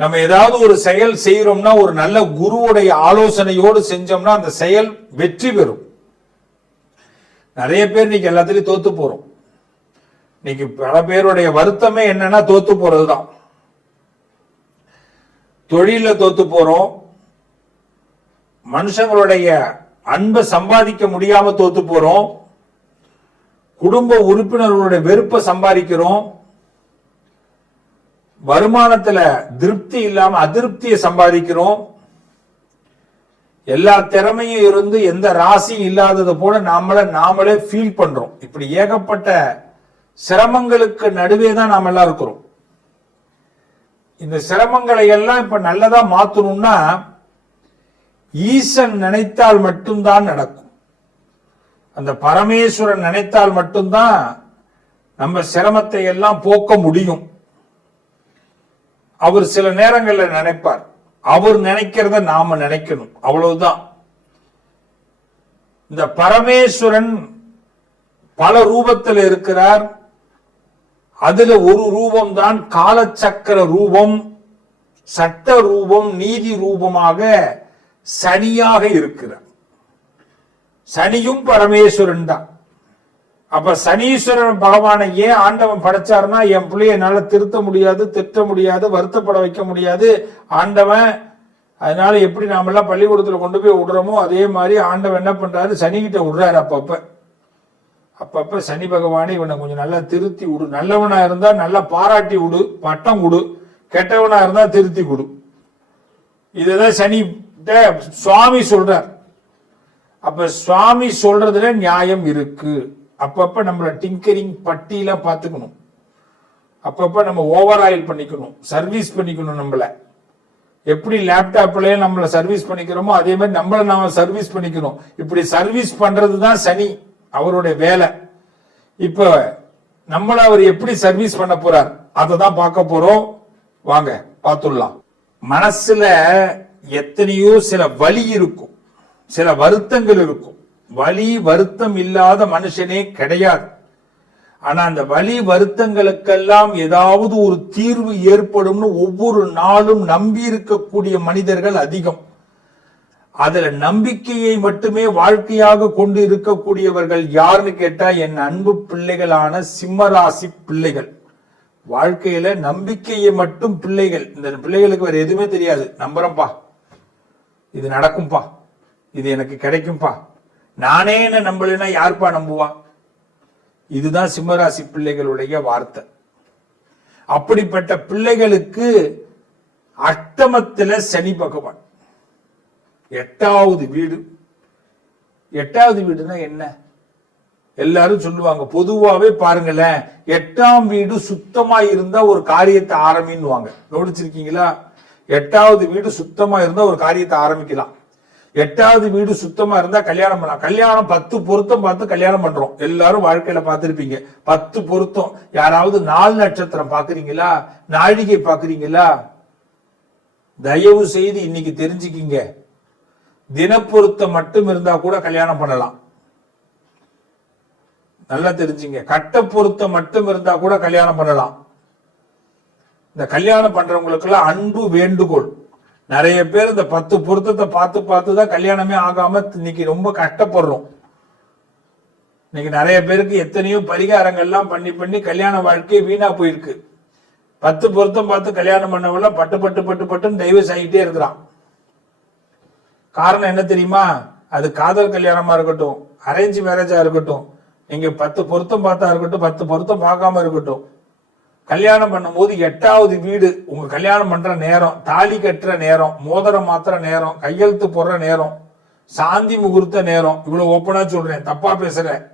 நம்ம ஏதாவது ஒரு செயல் செய்யறோம்னா ஒரு நல்ல குருவுடைய ஆலோசனையோடு செஞ்சோம்னா அந்த செயல் வெற்றி பெறும். நிறைய பேர் இன்னைக்கு எல்லாத்துலயும் தோத்து போறோம். இன்னைக்கு பல பேருடைய வருத்தமே என்னன்னா தோத்து போறதுதான். தொழில தோத்து போறோம், மனுஷங்களுடைய அன்பை சம்பாதிக்க முடியாம தோத்து போறோம், குடும்ப உறுப்பினர்களுடைய வெறுப்பை சம்பாதிக்கிறோம், வருமானத்துல திருப்தி இல்லாம அதிருப்தியை சம்பாதிக்கிறோம். எல்லா திறமையும் இருந்து எந்த ராசியும் இல்லாதது போல நாமளே ஃபீல் பண்றோம். இப்படி ஏகப்பட்ட சிரமங்களுக்கு நடுவே தான் நாம எல்லாம் இருக்கிறோம். இந்த சிரமங்களை எல்லாம் இப்ப நல்லதா மாத்தணும்னா ஈசன் நினைத்தால் மட்டும்தான் நடக்கும். அந்த பரமேஸ்வரன் நினைத்தால் மட்டும்தான் நம்ம சிரமத்தை எல்லாம் போக்க முடியும். அவர் சில நேரங்களில் நினைப்பார், அவர் நினைக்கிறத நாம நினைக்கணும், அவ்வளவுதான். இந்த பரமேஸ்வரன் பல ரூபத்தில் இருக்கிறார். அதுல ஒரு ரூபம் தான் காலச்சக்கர ரூபம், சட்ட ரூபம், நீதி ரூபமாக சனியாக இருக்கிறார். சனியும் பரமேஸ்வரன் தான். அப்ப சனீஸ்வரன் பகவானை ஏன் ஆண்டவன் படைச்சாருன்னா, என் பிள்ளைய என்னால திருத்த முடியாது, திட்ட முடியாது, வருத்தப்பட வைக்க முடியாது ஆண்டவன். அதனால எப்படி நாம எல்லாம் பள்ளிக்கூடத்துல கொண்டு போய் விடுறோமோ அதே மாதிரி ஆண்டவன் என்ன பண்றாரு, சனிகிட்ட விடுறாரு. அப்பப்ப சனி பகவானே இவனை கொஞ்சம் நல்லா திருத்தி விடு, நல்லவனா இருந்தா நல்லா பாராட்டி விடு, பட்டம் கொடு, கெட்டவனா இருந்தா திருத்தி கொடு. இதுதான் சனி சுவாமி சொல்றார். அப்ப சுவாமி சொல்றதுல நியாயம் இருக்கு. அப்பப்ப நம்மள டிங்கரிங் பட்டியல பாத்துக்கணும், அப்பப்ப நம்ம ஓவர் ஆயில் பண்ணிக்கணும், சர்வீஸ் பண்ணிக்கணும். நம்மள எப்படி லேப்டாப்லயே நம்மள சர்வீஸ் பண்ணிக்கிறோமோ அதே மாதிரி நம்மள நாம சர்வீஸ் பண்ணிக்கணும். இப்படி சர்வீஸ் பண்றதுதான் சனி, அவருடைய வேலை. இப்ப நம்மள அவர் எப்படி சர்வீஸ் பண்ண போறார் அதை தான் பார்க்க போறோம். வாங்க பார்த்துடலாம். மனசுல எத்தனையோ சில வலி இருக்கும், சில வருத்தங்கள் இருக்கும். வலி வருத்தம் இல்லாத மனுஷனே கிடையாது. ஆனா அந்த வலி வருத்தங்களுக்கெல்லாம் ஏதாவது ஒரு தீர்வு ஏற்படும்னு ஒவ்வொரு நாளும் நம்பி இருக்கக்கூடிய மனிதர்கள் அதிகம். அதுல நம்பிக்கையை மட்டுமே வாழ்க்கையாக கொண்டு இருக்கக்கூடியவர்கள் யாருன்னு கேட்டா என் அன்பு பிள்ளைகளான சிம்மராசி பிள்ளைகள். வாழ்க்கையில நம்பிக்கையை மட்டும் பிள்ளைகள். இந்த பிள்ளைகளுக்கு வேற எதுவுமே தெரியாது. நம்புறேன்பா, இது நடக்கும்பா, இது எனக்கு கிடைக்கும்பா, நானே என்ன நம்பலைன்னா யாருப்பா நம்புவா? இதுதான் சிம்மராசி பிள்ளைகளுடைய வார்த்தை. அப்படிப்பட்ட பிள்ளைகளுக்கு அஷ்டமத்துல சனி பகவான், 8வது வீடு. 8வது வீடுனா என்ன எல்லாரும் சொல்லுவாங்க. பொதுவாவே பாருங்களேன், 8ஆம் வீடு சுத்தமா இருந்தா ஒரு காரியத்தை ஆரம்பின்னுவாங்க. கவனிச்சிருக்கீங்களா? 8வது வீடு சுத்தமா இருந்தா ஒரு காரியத்தை ஆரம்பிக்கலாம். 8வது வீடு சுத்தமா இருந்தா கல்யாணம் பண்ணலாம். கல்யாணம் 10 பொருத்தம் பார்த்து கல்யாணம் பண்றோம். எல்லாரும் வாழ்க்கையில பார்த்திருப்பீங்க. 10 பொருத்தம். யாராவது 4 நட்சத்திரம் பாக்குறீங்களா, நாழிகை பாக்குறீங்களா? தயவு செய்து இன்னைக்கு தெரிஞ்சுக்கிங்க, தினப்பொருத்தம் மட்டும் இருந்தா கூட கல்யாணம் பண்ணலாம். நல்லா தெரிஞ்சுங்க. கட்ட பொருத்தம் மட்டும் இருந்தா கூட கல்யாணம் பண்ணலாம். இந்த கல்யாணம் பண்றவங்களுக்கு எல்லாம் அன்பு வேண்டுகோள். நிறைய பேர் இந்த 10 பொருத்தத்தை பார்த்து தான் கல்யாணமே ஆகாம இன்னைக்கு ரொம்ப கஷ்டப்படுறோம். இன்னைக்கு நிறைய பேருக்கு எத்தனையோ பரிகாரங்கள்லாம் பண்ணி கல்யாண வாழ்க்கை வீணா போயிருக்கு. 10 பொருத்தம் பார்த்து கல்யாணம் பண்ணவெல்லாம் பட்டுன்னு டைவர்ஸ் ஆகிட்டே இருக்கிறான். காரணம் என்ன தெரியுமா? அது காதல் கல்யாணமா இருக்கட்டும், அரேஞ்ச் மேரேஜா இருக்கட்டும், நீங்க 10 பொருத்தம் பார்த்தா இருக்கட்டும், 10 பொருத்தம் பார்க்காம இருக்கட்டும், கல்யாணம் பண்ணும் போது 8வது வீடு உங்க கல்யாணம் பண்ற நேரம், தாலி கட்டுற நேரம், மோதிரம் மாத்திர நேரம், கையெழுத்து போடுற நேரம், சாந்தி முகூர்த்த நேரம், இவ்வளவு ஓப்பனா சொல்றேன், தப்பா பேசுறேன்.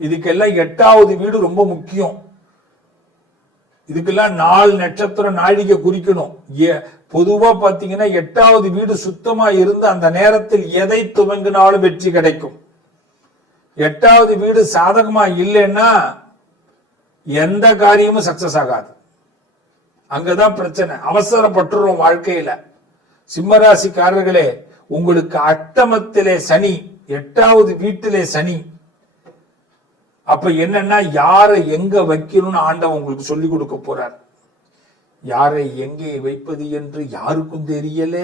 இதுக்கெல்லாம் 8வது வீடு ரொம்ப முக்கியம். இதுக்கெல்லாம் 4 நட்சத்திரம் நாழிகை குறிக்கணும். பொதுவா பாத்தீங்கன்னா 8வது வீடு சுத்தமா இருந்து அந்த நேரத்தில் எதை துவங்கினாலும் வெற்றி கிடைக்கும். 8வது வீடு சாதகமா இல்லைன்னா எந்த காரியமும் சக்சஸ் ஆகாது. அங்கதான் பிரச்சனை. அவசரப்பட்டுறோம் வாழ்க்கையில. சிம்மராசிக்காரர்களே, உங்களுக்கு அஷ்டமத்திலே சனி, 8வது வீட்டிலே சனி. அப்ப என்னன்னா யாரை எங்க வைக்கணும்னு ஆண்டவன் உங்களுக்கு சொல்லி கொடுக்க போறார். யாரை எங்கே வைப்பது என்று யாருக்கும் தெரியல,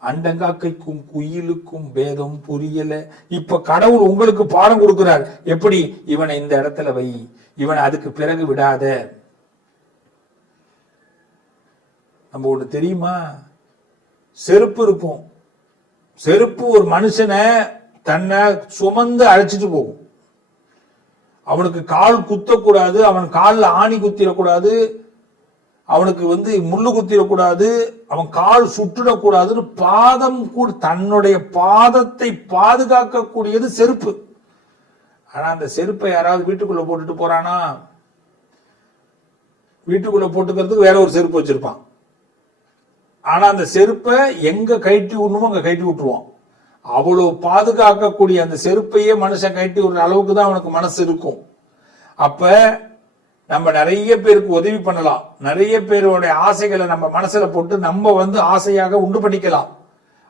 அண்டங்காக்கைக்கும் குயிலுக்கும் பேதம் புரியல. இப்ப கடவுள் உங்களுக்கு பாடம் கொடுக்கிறார். எப்படி? இவனை இந்த இடத்துல வை, இவனை அதுக்கு பிறகு விடாத. நம்ம ஒண்ணு தெரியுமா, செருப்பு இருக்கும். செருப்பு ஒரு மனுஷனை தன்னை சுமந்து அழைச்சிட்டு போகும். அவனுக்கு கால் குத்தக்கூடாது, அவன் காலில் ஆணி குத்திடக்கூடாது, அவனுக்கு முள்ளு குத்திடக்கூடாது, அவன் கால் சுற்றிடக்கூடாதுன்னு பாதம் கூட தன்னுடைய பாதத்தை பாதுகாக்கக்கூடியது செருப்பு. ஆனா அந்த செருப்பை யாராவது வீட்டுக்குள்ள போட்டுட்டு போறானா? வீட்டுக்குள்ள போட்டுக்கிறதுக்கு வேற ஒரு செருப்பு வச்சிருப்பான். ஆனா அந்த செருப்பை எங்க கழட்டி விடணுமோ அங்க கழட்டி விட்டுருவான். அவ்வளவு பாதுகாக்கக்கூடிய அந்த செருப்பையே மனுஷன் கழட்டி விடுற அளவுக்கு தான் அவனுக்கு மனசு இருக்கும். அப்ப நம்ம நிறைய பேருக்கு உதவி பண்ணலாம், நிறைய பேருடைய ஆசைகளை நம்ம மனசுல போட்டு நம்ம ஆசையாக உண்டு பண்ணிக்கலாம்.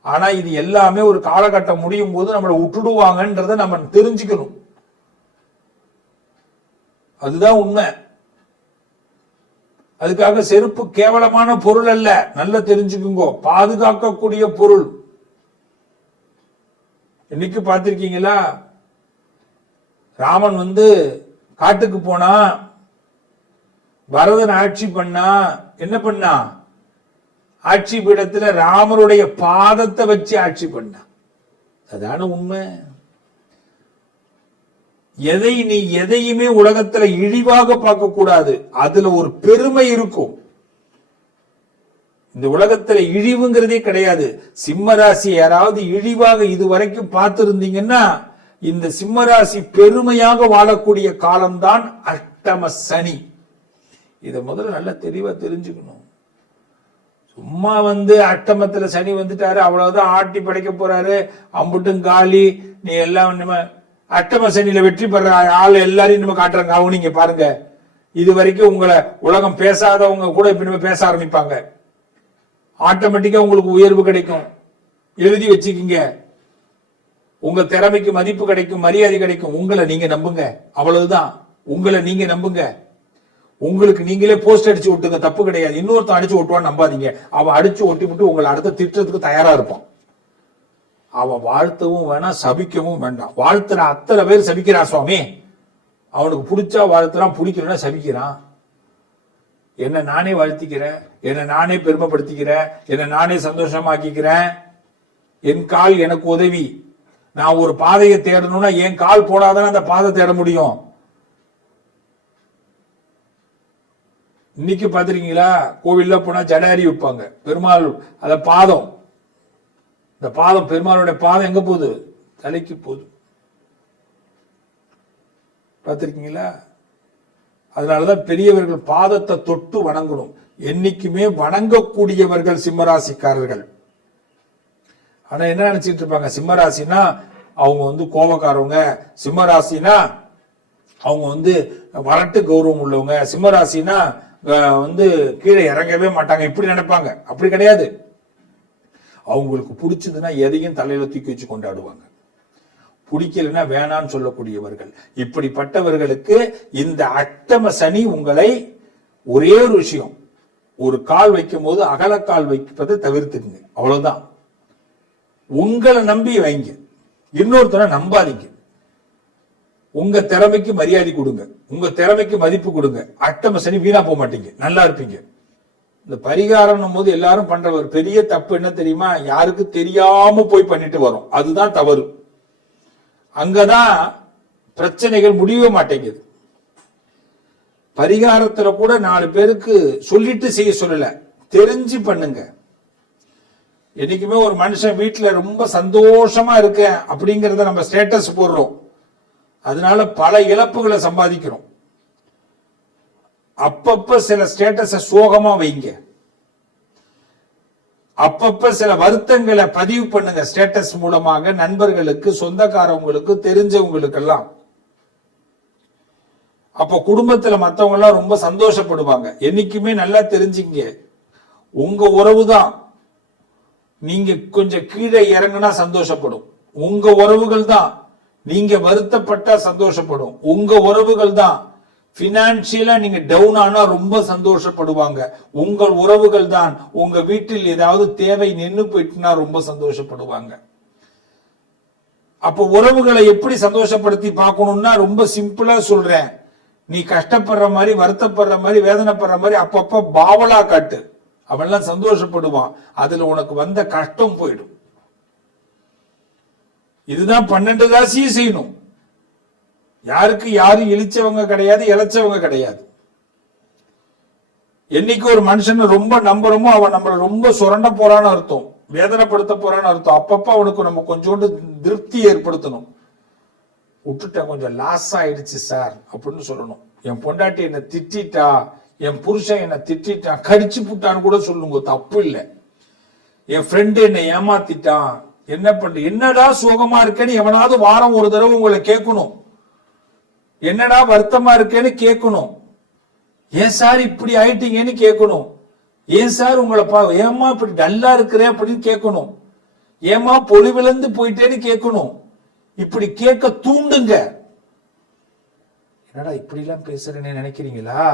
ஆனா இது எல்லாமே ஒரு காலகட்டம் முடியும் போது நம்மளை விட்டுடுவாங்கன்றத நம்ம தெரிஞ்சுக்கணும். அதுதான் உண்மை. அதுக்காக செருப்பு கேவலமான பொருள் அல்ல, நல்லா தெரிஞ்சுக்குங்க, பாதுகாக்கக்கூடிய பொருள். இன்னைக்கு பார்த்திருக்கீங்களா, ராமன் காட்டுக்கு போனா, பரதன் ஆட்சி பண்ணா, என்ன பண்ணா? ஆட்சி பீடத்துல ராமருடைய பாதத்தை வச்சு ஆட்சி பண்ணா. அதான உண்மை. நீ எதையுமே உலகத்துல இழிவாக பார்க்க கூடாது, அதுல ஒரு பெருமை இருக்கும். இந்த உலகத்துல இழிவுங்கிறதே கிடையாது. சிம்மராசி யாராவது இழிவாக இதுவரைக்கும் பார்த்திருந்தீங்கன்னா, இந்த சிம்மராசி பெருமையாக வாழக்கூடிய காலம்தான் அஷ்டம சனி. இத முதல்ல நல்ல தெளிவா தெரிஞ்சுக்கணும். சும்மா அஷ்டமத்துல சனி வந்துட்டாரு, அவ்வளவுதான், ஆட்டி படைக்க போறாரு, அம்புட்டும் காலி, நீ எல்லாம் அஷ்டம சனியில வெற்றி பெற ஆள் எல்லாரையும் நம்ம காட்டுறாங்க. அவங்க நீங்க பாருங்க, இது வரைக்கும் உங்களை உலகம் பேசாதவங்க கூட இப்ப பேச ஆரம்பிப்பாங்க. ஆட்டோமேட்டிக்கா உங்களுக்கு உயர்வு கிடைக்கும். எழுதி வச்சுக்கிங்க. உங்க திறமைக்கு மதிப்பு கிடைக்கும், மரியாதை கிடைக்கும். உங்களை நீங்க நம்புங்க, அவ்வளவுதான். உங்களை நீங்க நம்புங்க. உங்களுக்கு நீங்களே போஸ்ட் அடிச்சு விட்டுங்க, தப்பு கிடையாது. இன்னொருத்தன் அடிச்சு ஓட்டுவான்னு நம்பாதீங்க. அவன் அடிச்சு ஓட்டி விட்டு உங்களை அடுத்த திட்டத்துக்கு தயாரா இருப்பான். அவன் வாழ்த்தவும் வேணாம், சபிக்கவும் வேண்டாம். வாழ்த்துற அத்தனை பேர் சபிக்கிறான் சுவாமி. அவனுக்கு பிடிச்சா வாழ்த்துறான், பிடிக்கலன்னா சபிக்கிறான். என்ன நானே வாழ்த்திக்கிறேன், என்ன நானே பெருமைப்படுத்திக்கிறேன், என்ன நானே சந்தோஷமாக்கிக்கிறேன். என் கால் எனக்கு உதவி. நான் ஒரு பாதையை தேடணும்னா என் கால் போடாதான் அந்த பாதை தேட முடியும். இன்னைக்கு பாத்திருக்கீங்களா, கோவில்ல போனா ஜடாரி வைப்பாங்க, பெருமாள் அத பாதம். இந்த பாதம், பெருமாளுடைய பாதம் எங்க போகுது? தலைக்கு போகுது. பார்த்திருக்கீங்களா? அதனாலதான் பெரியவர்கள் பாதத்தை தொட்டு வணங்கணும். என்னைக்குமே வணங்கக்கூடியவர்கள் சிம்மராசிக்காரர்கள். ஆனா என்ன நினைச்சிட்டு இருப்பாங்க, சிம்மராசினா அவங்க கோபக்காரவங்க, சிம்மராசினா அவங்க வரட்டு கௌரவம் உள்ளவங்க, சிம்மராசினா கீழே இறங்கவே மாட்டாங்க, இப்படி நினைப்பாங்க. அப்படி கிடையாது. அவங்களுக்கு பிடிச்சதுன்னா எதையும் தலையில தூக்கி வச்சு கொண்டாடுவாங்க. பிடிக்கலன்னா வேணான்னு சொல்லக்கூடியவர்கள். இப்படிப்பட்டவர்களுக்கு இந்த அஷ்டம சனி உங்களை ஒரே ஒரு விஷயம், ஒரு கால் வைக்கும் போது அகலக்கால் வைப்பதை தவிர்த்துக்குங்க, அவ்வளவுதான். உங்களை நம்பி வைங்க, இன்னொருத்தரை நம்பாதீங்க. உங்க திறமைக்கு மரியாதை கொடுங்க, உங்க திறமைக்கு மதிப்பு கொடுங்க. அஷ்டம சனி வீணா போக மாட்டீங்க, நல்லா இருப்பீங்க. இந்த பரிகாரம் போது எல்லாரும் பண்ற ஒரு பெரிய தப்பு என்ன தெரியுமா, யாருக்கு தெரியாம போய் பண்ணிட்டு வரும், அதுதான் தவறு. அங்கதான் பிரச்சனைகள் முடியவே மாட்டேங்குது. பரிகாரத்துல கூட 4 பேருக்கு சொல்லிட்டு செய்ய சொல்லல, தெரிஞ்சு பண்ணுங்க. என்னைக்குமே ஒரு மனுஷன் வீட்டுல ரொம்ப சந்தோஷமா இருக்கேன் அப்படிங்கறத நம்ம ஸ்டேட்டஸ் போடுறோம், அதனால பல இழப்புகளை சம்பாதிக்கிறோம். அப்பப்ப சில ஸ்டேட்டஸ சோகமா வைங்க, அப்பப்ப சில வருத்தங்களை பதிவு பண்ணுங்க ஸ்டேட்டஸ் மூலமாக, நண்பர்களுக்கு, சொந்தக்காரவங்களுக்கு, தெரிஞ்சவங்களுக்கு எல்லாம். அப்ப குடும்பத்துல மத்தவங்க எல்லாம் ரொம்ப சந்தோஷப்படுவாங்க. என்னைக்குமே நல்லா தெரிஞ்சுங்க, உங்க உறவு தான் நீங்க கொஞ்சம் கீழே இறங்குனா சந்தோஷப்படும். உங்க உறவுகள் தான் நீங்க வருத்தப்பட்டா சந்தோஷப்படும். உங்க உறவுகள் தான் பினான்சியலா நீங்க டவுன் ஆனா ரொம்ப சந்தோஷப்படுவாங்க. உங்கள் உறவுகள் தான் உங்க வீட்டில் ஏதாவது தேவை நின்று போயிட்டுனா ரொம்ப சந்தோஷப்படுவாங்க. அப்போ உறவுகளை எப்படி சந்தோஷப்படுத்தி பார்க்கணும்னா ரொம்ப சிம்பிளா சொல்றேன். நீ கஷ்டப்படுற மாதிரி, வருத்தப்படுற மாதிரி, வேதனைப்படுற மாதிரி அப்பப்ப பாவலா காட்டு. அவெல்லாம் சந்தோஷப்படுவான். அதுல உனக்கு வந்த கஷ்டம் போயிடும். இதுதான் 12 ராசியும் செய்யணும். யாருக்கு யாரும் இழிச்சவங்க கிடையாது, இழைச்சவங்க கிடையாது. என்னைக்கு ஒரு மனுஷனை ரொம்ப நம்புறோமோ அவன் நம்மளை ரொம்ப சுரண்ட போறான்னு அர்த்தம், வேதனைப்படுத்த போறான்னு அர்த்தம். அப்பப்ப அவனுக்கு நம்ம கொஞ்சோண்டு திருப்தி ஏற்படுத்தணும். விட்டுட்டேன், கொஞ்சம் லாஸ் ஆயிடுச்சு சார் அப்படின்னு சொல்லணும். என் பொண்டாட்டி என்ன திட்டா, என் புருஷன் என்ன திட்டான், கடிச்சு புட்டான்னு கூட சொல்லுங்க, தப்பு இல்லை. என் ஃப்ரெண்டு என்னை ஏமாத்திட்டான், என்ன பண்ண, என்னடா சோகமா இருக்கேன்னு எவனாவது வாரம் ஒரு தடவை உங்களை கேட்கணும். என்னடா வருத்தமா இருக்கேன்னு கேட்கணும். ஏன் சார் இப்படி ஆயிட்டீங்கன்னு கேட்கணும். ஏன் சார் உங்களை ஏமா இப்படி டல்லா இருக்கிறேன் அப்படின்னு கேட்கணும். ஏமா பொலிவிழந்து போயிட்டேன்னு கேட்கணும். இப்படி கேட்க தூண்டுங்க. என்னடா இப்படி எல்லாம் பேசுறேன்னு நினைக்கிறீங்களா?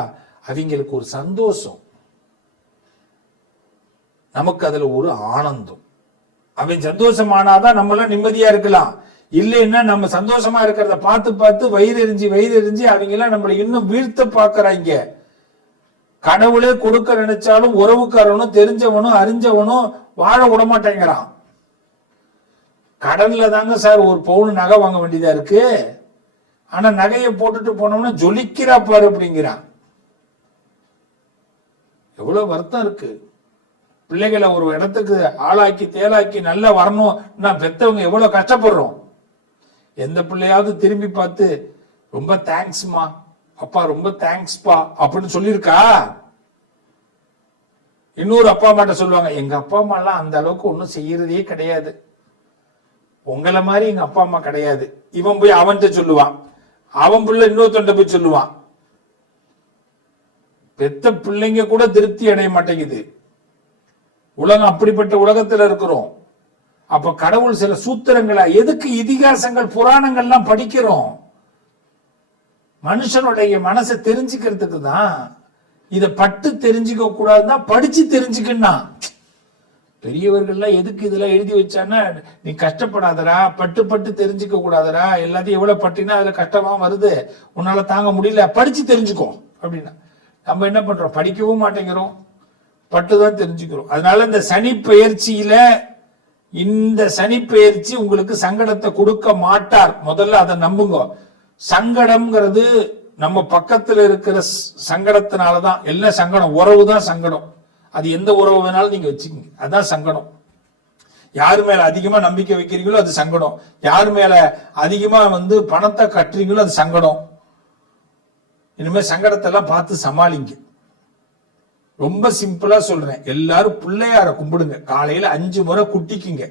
அவங்களுக்கு ஒரு சந்தோஷம், நமக்கு அதுல ஒரு ஆனந்தம். அவன் சந்தோஷமானாதான் நம்மளாம் நிம்மதியா இருக்கலாம். இல்லைன்னா நம்ம சந்தோஷமா இருக்கிறத பார்த்து பார்த்து வயிறு எரிஞ்சு அவங்க எல்லாம் நம்மளை இன்னும் வீழ்த்த பாக்குறாங்க. கடவுளே கொடுக்க நினைச்சாலும் உறவுக்காரனும் தெரிஞ்சவனும் அறிஞ்சவனும் வாழ விட மாட்டேங்கிறான். கடன்ல தாங்க சார் ஒரு பவுன் நகை வாங்க வேண்டியதா இருக்கு. ஆனா நகையை போட்டுட்டு போனோம்னா ஜொலிக்கிறா பாரு அப்படிங்கிறான். எவ்வளவு வருத்தம் இருக்கு. பிள்ளைகளை ஒரு இடத்துக்கு ஆளாக்கி தேலாக்கி நல்லா வரணும், நான் பெத்தவங்க எவ்வளவு கஷ்டப்படுறோம். எந்த பிள்ளையாவது திரும்பி பார்த்து ரொம்ப தேங்க்ஸ்மா அப்பா, ரொம்ப தேங்க்ஸ்பா அப்படின்னு சொல்லியிருக்கா? இன்னொரு அப்பா அம்மாட்ட சொல்லுவாங்க, எங்க அப்பா அம்மா எல்லாம் அந்த அளவுக்கு ஒன்றும் செய்யறதே கிடையாது, உங்களை மாதிரி எங்க அப்பா அம்மா கிடையாது. இவன் போய் அவன்கிட்ட சொல்லுவான், அவன் பிள்ளை இன்னொருத்தன்ட்ட போய் சொல்லுவான். பெத்த பிள்ளைங்க கூட திருப்தி அடைய மாட்டேங்குது. உலகம் அப்படிப்பட்ட உலகத்துல இருக்கிறோம். அப்ப கடவுள் சில சூத்திரங்களா, எதுக்கு இதிகாசங்கள் புராணங்கள்லாம் படிக்கிறோம்? மனுஷனுடைய மனசை தெரிஞ்சுக்கிறதுக்கு தான். இதை பட்டு தெரிஞ்சுக்க கூடாதுன்னா படிச்சு தெரிஞ்சுக்கன்னா. பெரியவர்கள்லாம் எதுக்கு இதெல்லாம் எழுதி வச்சான்னா, நீ கஷ்டப்படாதரா, பட்டு பட்டு தெரிஞ்சுக்க கூடாதரா, எல்லாத்தையும் எவ்வளவு பட்டினா அதுல கஷ்டமா வருது, உன்னால தாங்க முடியல, படிச்சு தெரிஞ்சுக்கோ அப்படின்னா. நம்ம என்ன பண்றோம்? படிக்கவும் மாட்டேங்கிறோம், பட்டுதான் தெரிஞ்சுக்கிறோம். அதனால இந்த சனி பெயர்ச்சியில, இந்த சனி பெயர்ச்சி உங்களுக்கு சங்கடத்தை கொடுக்க மாட்டார். முதல்ல அதை நம்புங்க. சங்கடம்ங்கிறது நம்ம பக்கத்துல இருக்கிற சங்கடத்தினாலதான். எல்லா சங்கடம் உறவு தான் சங்கடம். அது எந்த உறவு வேணாலும் நீங்க வச்சுக்கோங்க, அதுதான் சங்கடம். யாரு மேல அதிகமா நம்பிக்கை வைக்கிறீங்களோ அது சங்கடம். யாரு மேல அதிகமா பணத்தை கட்டுறீங்களோ அது சங்கடம். இனிமே சங்கடத்தை எல்லாம் பார்த்து சமாளிங்க. ரொம்ப சிம்பிளா சொல்றேன், எல்லாரும் பிள்ளையார கும்பிடுங்க. காலையில 5 முறை குட்டிக்குங்க,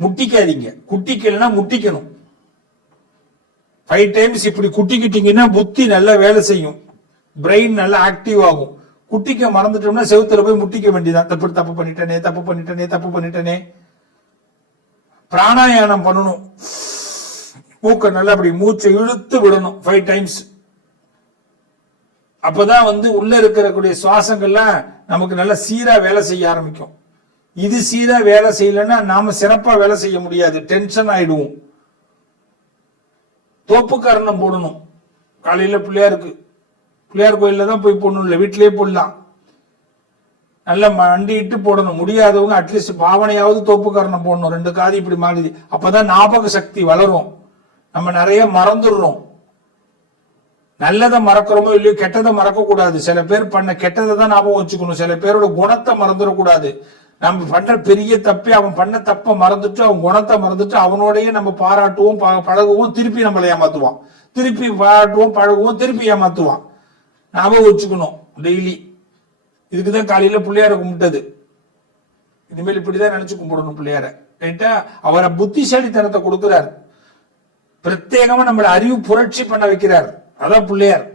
முட்டிக்காதீங்க. குட்டிக்கலன்னா முட்டிக்கணும். 5 டைம்ஸ் இப்படி குட்டிக்கிட்டீங்கன்னா புத்தி நல்லா வேலை செய்யும், பிரெயின் நல்லா ஆக்டிவ் ஆகும். குட்டிக்க மறந்துட்டோம்னா செவுத்துல போய் முட்டிக்க வேண்டியதான். தப்பு பண்ணிட்டனே. பிராணாயாமம் பண்ணணும். மூக்க நல்லா அப்படி மூச்சை இழுத்து விடணும் 5 டைம்ஸ். அப்பதான் உள்ள இருக்கக்கூடிய சுவாசங்கள்லாம் நமக்கு நல்ல சீரா வேலை செய்ய ஆரம்பிக்கும். இது சீரா வேலை செய்யலன்னா நாம சிறப்பா வேலை செய்ய முடியாது, டென்ஷன் ஆயிடுவோம். தோப்புக்கரணம் போடணும். காலையில பிள்ளையார் கோயில்ல தான் போய் போடணும், இல்லை வீட்டிலேயே போடலாம். நல்லா மண்டிட்டு போடணும். முடியாதவங்க அட்லீஸ்ட் பாவனையாவது தோப்புக்கரணம் போடணும். 2 காது இப்படி மாறுது. அப்பதான் ஞாபக சக்தி வளரும். நம்ம நிறைய மறந்துடுறோம். நல்லதை மறக்கிறோமோ இல்லையோ, கெட்டதை மறக்க கூடாது. சில பேர் பண்ண கெட்டதை தான் ஞாபகம் வச்சுக்கணும். சில பேரோட குணத்தை மறந்துடக்கூடாது. நம்ம பண்ற பெரிய தப்பே அவன் பண்ண தப்ப மறந்துட்டு, அவன் குணத்தை மறந்துட்டு, அவனோடய நம்ம பாராட்டுவோம், பழகுவோம், திருப்பி நம்மளை ஏமாத்துவான். திருப்பி பாராட்டுவோம், பழகுவோம், திருப்பி ஏமாத்துவான். ஞாபகம் வச்சுக்கணும் டெய்லி. இதுக்குதான் காலையில பிள்ளையார கும்பிட்டது. இனிமேல் இப்படிதான் நினைச்சு கும்பிடணும் பிள்ளையார. ரைட்டா? அவரை புத்திசாலித்தனத்தை கொடுக்கிறார். பிரத்யேகமா நம்மளை அறிவு புரட்சி பண்ண வைக்கிறார். அதான் பிள்ளையார்.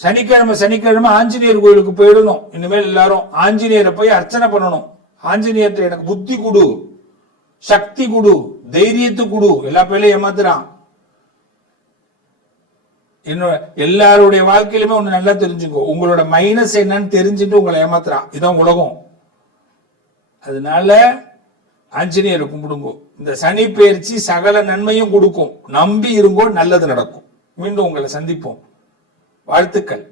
சனிக்கிழமை ஆஞ்சநேயர் கோயிலுக்கு போயிடணும். இனிமேல் எல்லாரும் ஆஞ்சநேயரை போய் அர்ச்சனை பண்ணணும். ஆஞ்சநேயர்கிட்ட எனக்கு புத்தி கொடு, சக்தி கொடு, தைரியத்தை கொடு. எல்லா பேரையும் ஏமாத்துறான். இன்னும் எல்லாருடைய வாழ்க்கையிலுமே ஒண்ணு நல்லா தெரிஞ்சுக்கோ, உங்களோட மைனஸ் என்னன்னு தெரிஞ்சுட்டு உங்களை ஏமாத்துறான். இதான் உலகம். அதனால ஆஞ்சநேயரை கும்பிடுங்க. இந்த சனி பயிற்சி சகல நன்மையும் கொடுக்கும். நம்பி இருங்கோ, நல்லது நடக்கும். மீண்டும் உங்களை சந்திப்போம். வாழ்த்துக்கள்.